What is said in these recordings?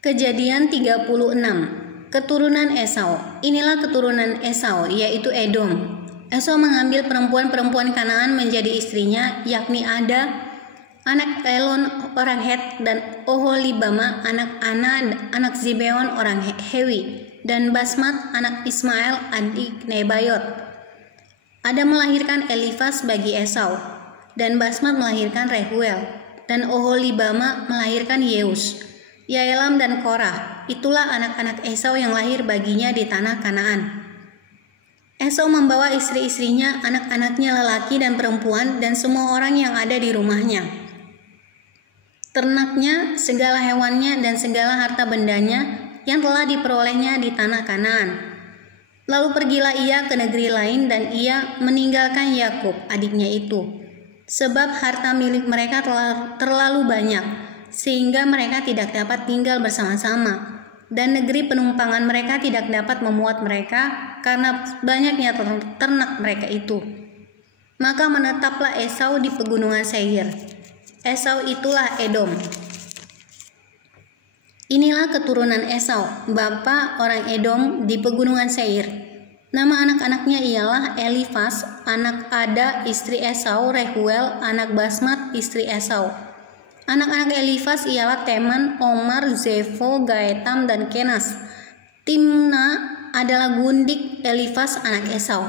Kejadian 36. Keturunan Esau. Inilah keturunan Esau, yaitu Edom. Esau mengambil perempuan-perempuan Kanaan menjadi istrinya, yakni Ada, anak Elon orang Het, dan Oholibama, anak Ana, anak Zibeon orang Hewi, dan Basmat, anak Ismail, adik Nebayot. Ada melahirkan Elifas bagi Esau, dan Basmat melahirkan Rehuel, dan Oholibama melahirkan Yeus, Yaelam, dan Korah. Itulah anak-anak Esau yang lahir baginya di tanah Kanaan. Esau membawa istri-istrinya, anak-anaknya lelaki dan perempuan, dan semua orang yang ada di rumahnya, ternaknya, segala hewannya, dan segala harta bendanya yang telah diperolehnya di tanah Kanaan. Lalu pergilah ia ke negeri lain, dan ia meninggalkan Yakub, adiknya itu, sebab harta milik mereka terlalu banyak, sehingga mereka tidak dapat tinggal bersama-sama, dan negeri penumpangan mereka tidak dapat memuat mereka karena banyaknya ternak mereka itu. Maka menetaplah Esau di pegunungan Seir. Esau itulah Edom. Inilah keturunan Esau, bapa orang Edom di pegunungan Seir. Nama anak-anaknya ialah Elifas, anak Ada, istri Esau, Rehuel, anak Basmat, istri Esau. Anak-anak Elifas ialah Teman, Omar, Zefo, Gaetam, dan Kenas. Timna adalah gundik Elifas anak Esau.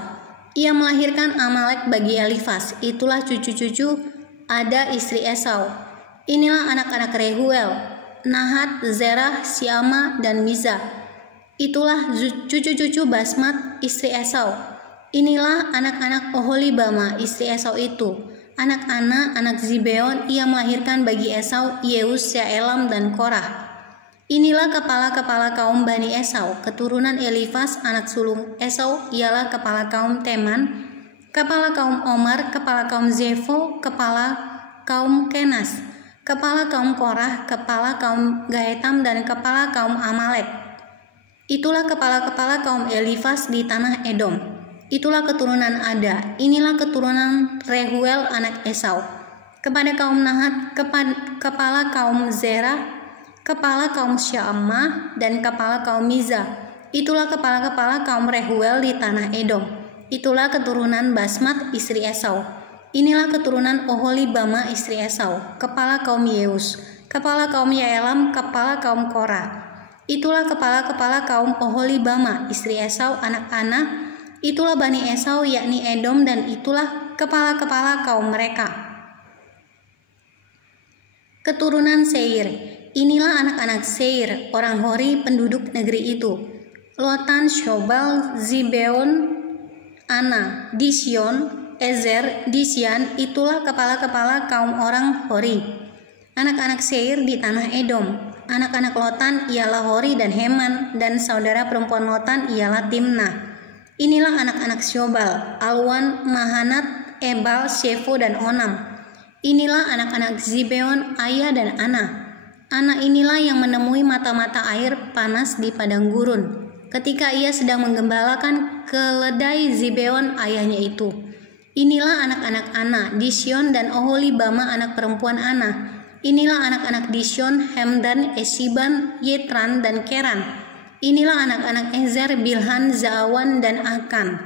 Ia melahirkan Amalek bagi Elifas. Itulah cucu-cucu Ada, istri Esau. Inilah anak-anak Rehuel, Nahat, Zerah, Siama, dan Miza. Itulah cucu-cucu Basmat, istri Esau. Inilah anak-anak Oholibama, istri Esau itu. Anak Ana, anak Zibeon, ia melahirkan bagi Esau Yeus, Yaelam, dan Korah. Inilah kepala-kepala kaum Bani Esau. Keturunan Elifas, anak sulung Esau, ialah kepala kaum Teman, kepala kaum Omar, kepala kaum Zefo, kepala kaum Kenas, kepala kaum Korah, kepala kaum Gaetam, dan kepala kaum Amalek. Itulah kepala-kepala kaum Elifas di tanah Edom. Itulah keturunan Ada. Inilah keturunan Rehuel anak Esau. Kepada kaum Nahat, kepala kaum Zerah, kepala kaum Syamah, dan kepala kaum Miza. Itulah kepala-kepala kaum Rehuel di tanah Edom. Itulah keturunan Basmat, istri Esau. Inilah keturunan Oholibama, istri Esau. Kepala kaum Yeus, kepala kaum Yaelam, kepala kaum Korah. Itulah kepala-kepala kaum Oholibama, istri Esau, anak Ana. Itulah Bani Esau, yakni Edom, dan itulah kepala-kepala kaum mereka. Keturunan Seir. Inilah anak-anak Seir, orang Hori, penduduk negeri itu. Lotan, Shobal, Zibeon, Ana, Disyon, Ezer, Disyan. Itulah kepala-kepala kaum orang Hori. Anak-anak Seir di tanah Edom. Anak-anak Lotan ialah Hori dan Heman, dan saudara perempuan Lotan ialah Timna. Inilah anak-anak Shobal, Alwan, Mahanat, Ebal, Shefo, dan Onam. Inilah anak-anak Zibeon, Ayah, dan Ana. Ana inilah yang menemui mata-mata air panas di padang gurun, ketika ia sedang menggembalakan keledai Zibeon ayahnya itu. Inilah anak-anak Ana, Disyon, dan Oholibama, anak perempuan Ana. Inilah anak-anak Disyon, Hemdan, Esiban, Yetran, dan Keran. Inilah anak-anak Ezer, Bilhan, Zaawan, dan Akan.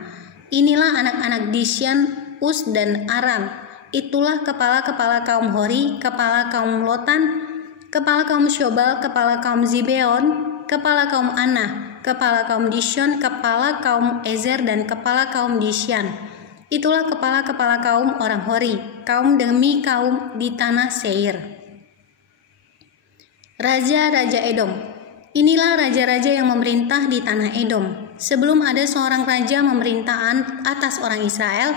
Inilah anak-anak Disyan, Us, dan Aram. Itulah kepala-kepala kaum Hori, kepala kaum Lotan, kepala kaum Shobal, kepala kaum Zibeon, kepala kaum Ana, kepala kaum Disyon, kepala kaum Ezer, dan kepala kaum Disyan. Itulah kepala-kepala kaum orang Hori, kaum demi kaum di tanah Seir. Raja-raja Edom. Inilah raja-raja yang memerintah di tanah Edom. Sebelum ada seorang raja memerintah atas orang Israel,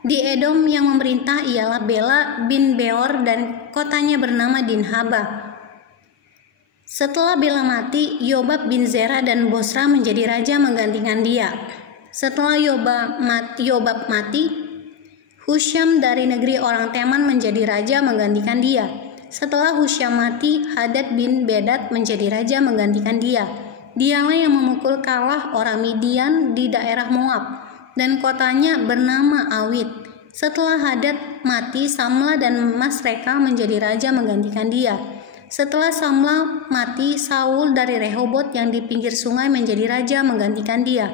di Edom yang memerintah ialah Bela bin Beor, dan kotanya bernama Dinhaba. Setelah Bela mati, Yobab bin Zerah dan Bosra menjadi raja menggantikan dia. Setelah Yobab mati, Husyam dari negeri orang Teman menjadi raja menggantikan dia. Setelah Husyam mati, Hadad bin Bedad menjadi raja menggantikan dia. Dialah yang memukul kalah orang Midian di daerah Moab, dan kotanya bernama Awit. Setelah Hadad mati, Samla dan Masreka menjadi raja menggantikan dia. Setelah Samla mati, Saul dari Rehobot yang di pinggir sungai menjadi raja menggantikan dia.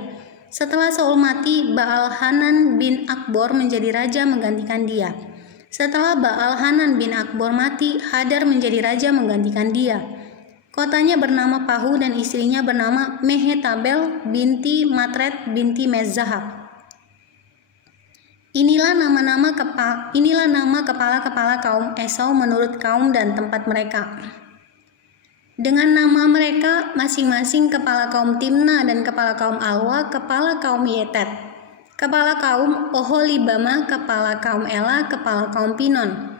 Setelah Saul mati, Baal-Hanan bin Akbor menjadi raja menggantikan dia. Setelah Baal-Hanan bin Akbor mati, Hadar menjadi raja menggantikan dia. Kotanya bernama Pahu dan istrinya bernama Mehetabel binti Matred binti Mezahab. Inilah nama kepala-kepala kaum Esau menurut kaum dan tempat mereka. Dengan nama mereka masing-masing: kepala kaum Timna dan kepala kaum Alwa, kepala kaum Yetet, kepala kaum Oholibama, kepala kaum Ela, kepala kaum Pinon,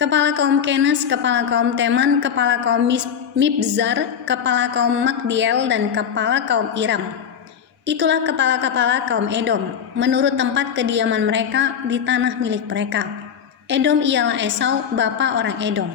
kepala kaum Kenas, kepala kaum Teman, kepala kaum Mibzar, kepala kaum Magdiel, dan kepala kaum Iram. Itulah kepala-kepala kaum Edom, menurut tempat kediaman mereka di tanah milik mereka. Edom ialah Esau, bapa orang Edom.